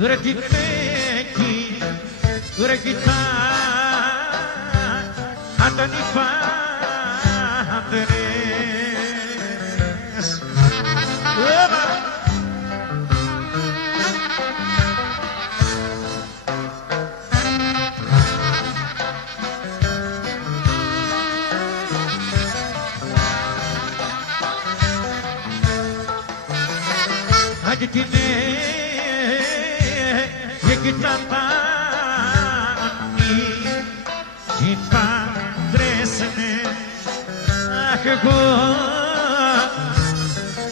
Ρε τι μέκει, ρε κοιτά, αν τα νυφάντερες. Άγιε τι κοιτά πάνι, οι πάντρες ναι, αχ εγώ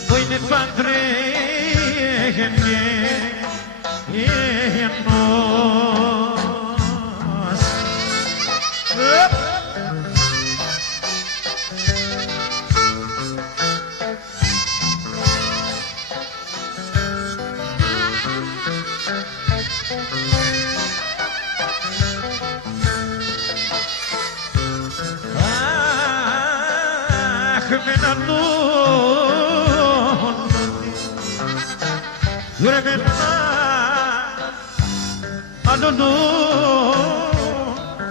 που είμαι παντρεγενός. Με έναν ρε με έναν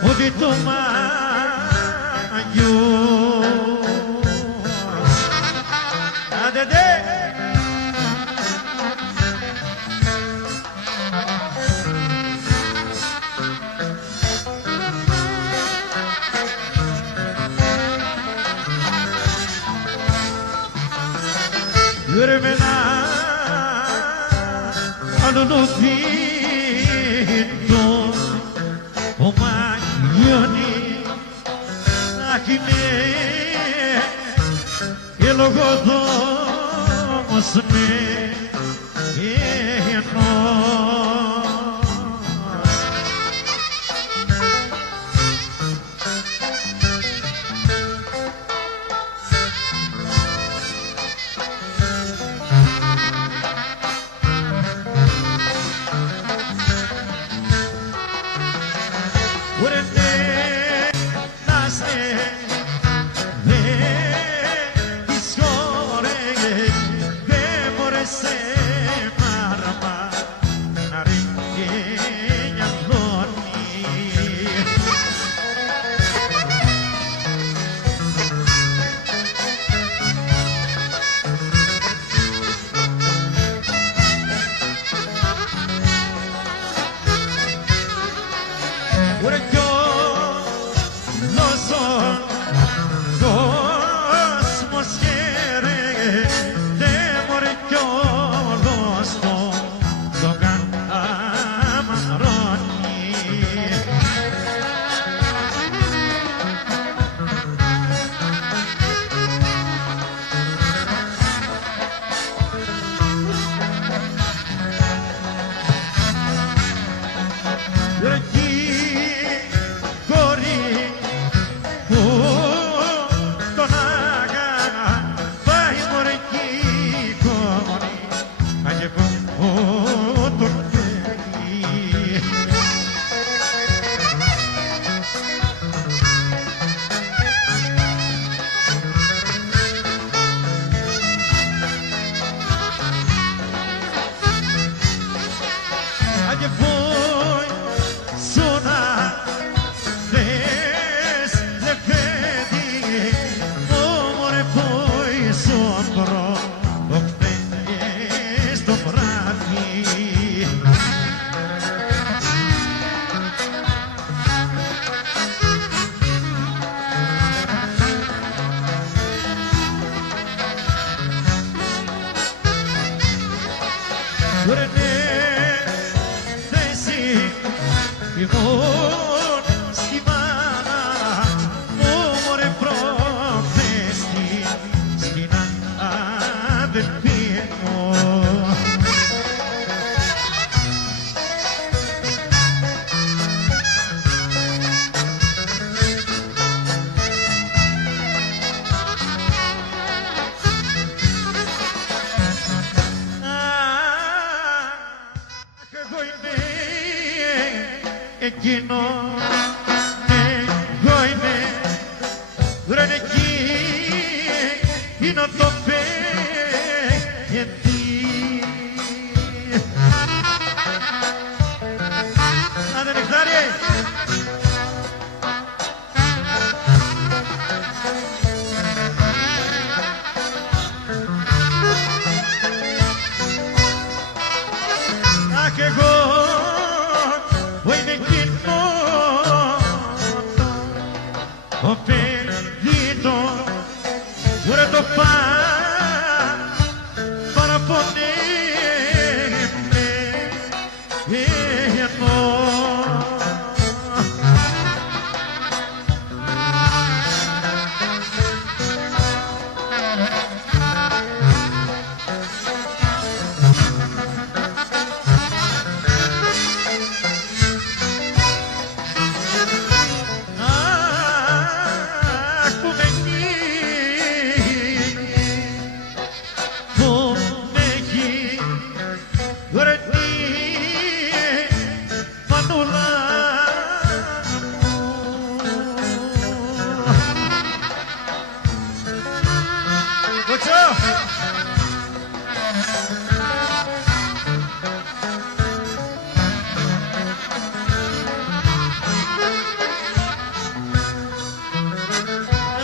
ότι το μαγιού άντε δε ρε με έναν οδύτο ο μαγιώνει αχ είμαι και λογοδόμος με ενός. Στη μάνα μου μωρέ προχθές στην αδελφή μου. Εκείνο εγώ είμαι, ρε εκείνο το παιδί.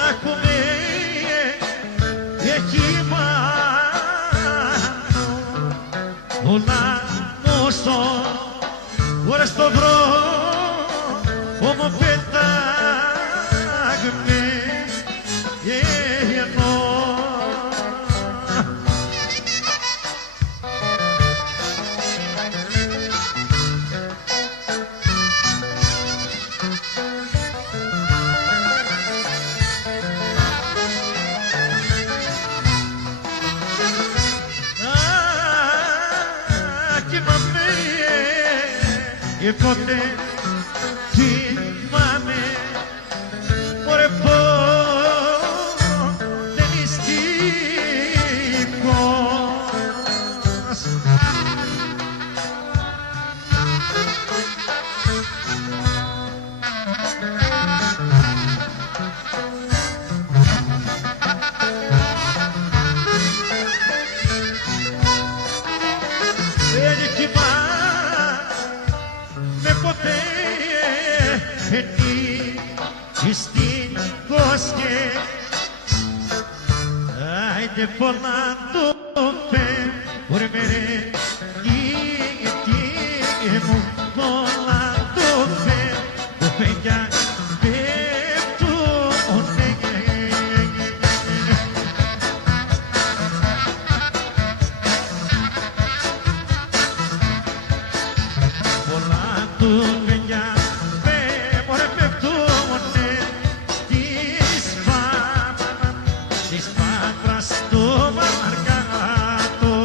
Ακούμε εκεί πάνω όλα μου στο ώρα στο δρόμο πετάγμενο. Και πότε κοιμάμαι, μωρέ δεν νηστικός. Δεν κοιμάμαι ποτέ στην κόσκε. Άιντε πολλά το πέ, τι μου πολλά το πέ, παιδιά πέφτουνε. Πολλά του παιδιά μωρέ πέφτουνε στις πάτρας του Μαργάτο.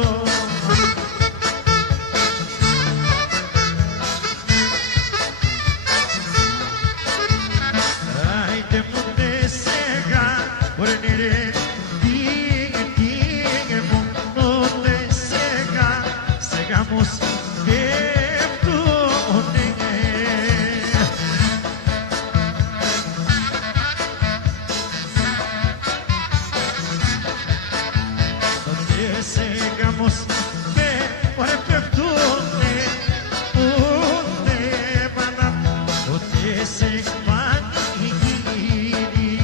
Άιντε μου δε σεγά, μωρέ νηρέ, τι μου δε σεγά μος πέφτουνε. Σε γάμος μωρέ πέφτουνε, ούτε μάνα, ούτε σε πανηγύρι.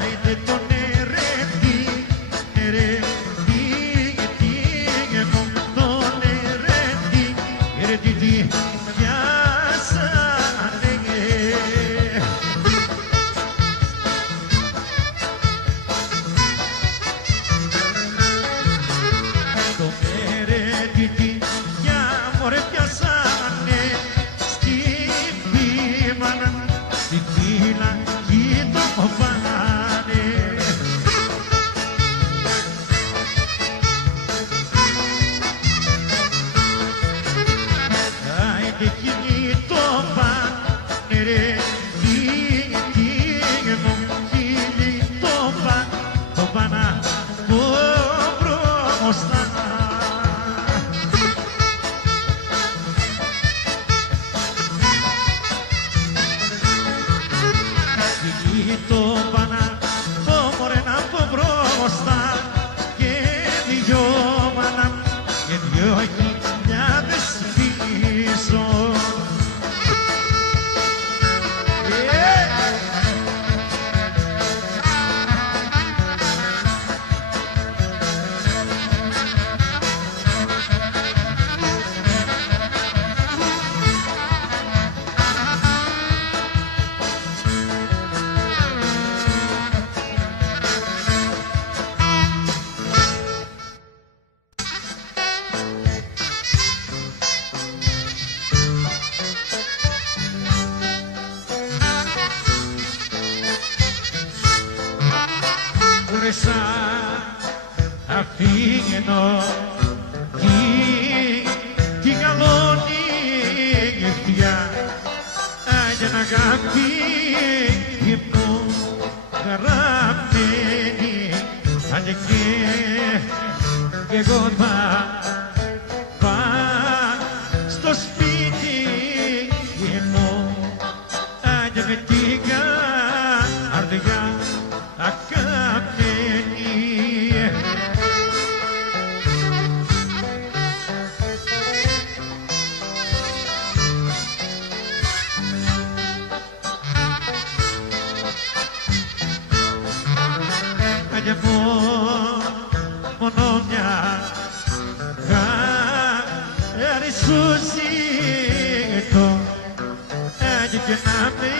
Άιντε το νερέντι, μου το νερέντι, πιάσανε. Το νερέντι για μωρέ πιάσανε στην πίμανα, στην φυλακή το πάνε. Άιντε κοινή το πάνε ρε, τι μου κοινή το πάνε που μπροστά. Κοινή το πάνε το μωρέ να πω μπροστά και δυο μάνα και δυο χιλιάδες πίσω. Κουρεσά αφήνω τη γαλόνη ευθεία για να αγάπη μου γραμμένη. Αν και εγώ πάω στο σπίτι μου με την καρδιά ακαμένη. Άντε μόνο μια χάρη σου ζητώ, άντε και να με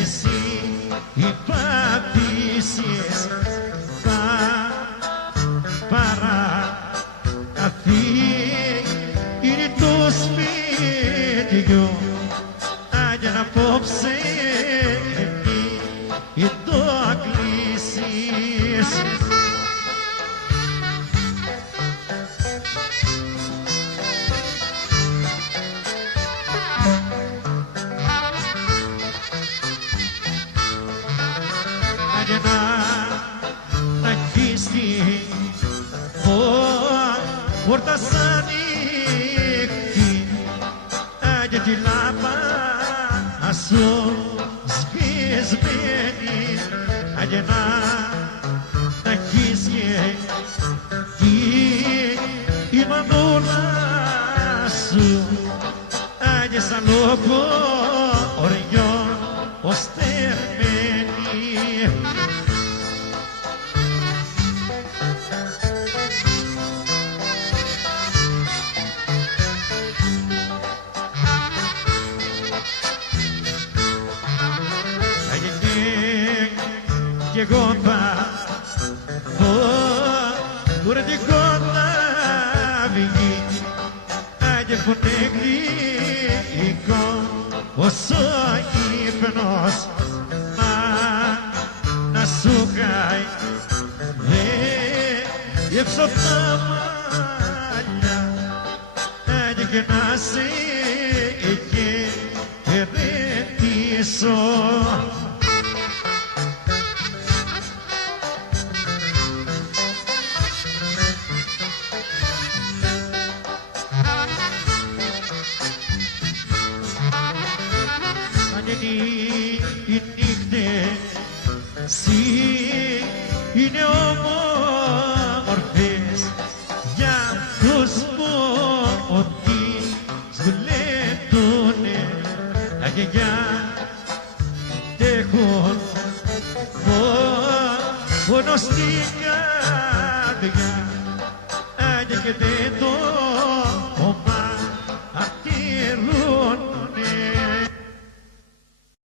εσύ υπαπτήσεις παρακαθήρι το σπίτιο, άντε να απόψε ή το κλείσεις. Άντε να έχεις την πόρτα σαν νύχτη, άντε τη λάμπα σου σβησμένη, άντε να έχεις η μανούλα σου, άντε σαν λόγο οριό ως τερμένη. Κι εγώ θα κουρδικό να βγει, άντε ποτέ γλυκό όσο ύπνος να σου χάει έψω τα μαλλιά, άντε και να σε χαιρετήσω. Οι νύχτες είναι όμορφες για αυτούς που τις γλεντούνε, τα γεγιά έχουν πόνο στην καρδιά, άντε και δεν το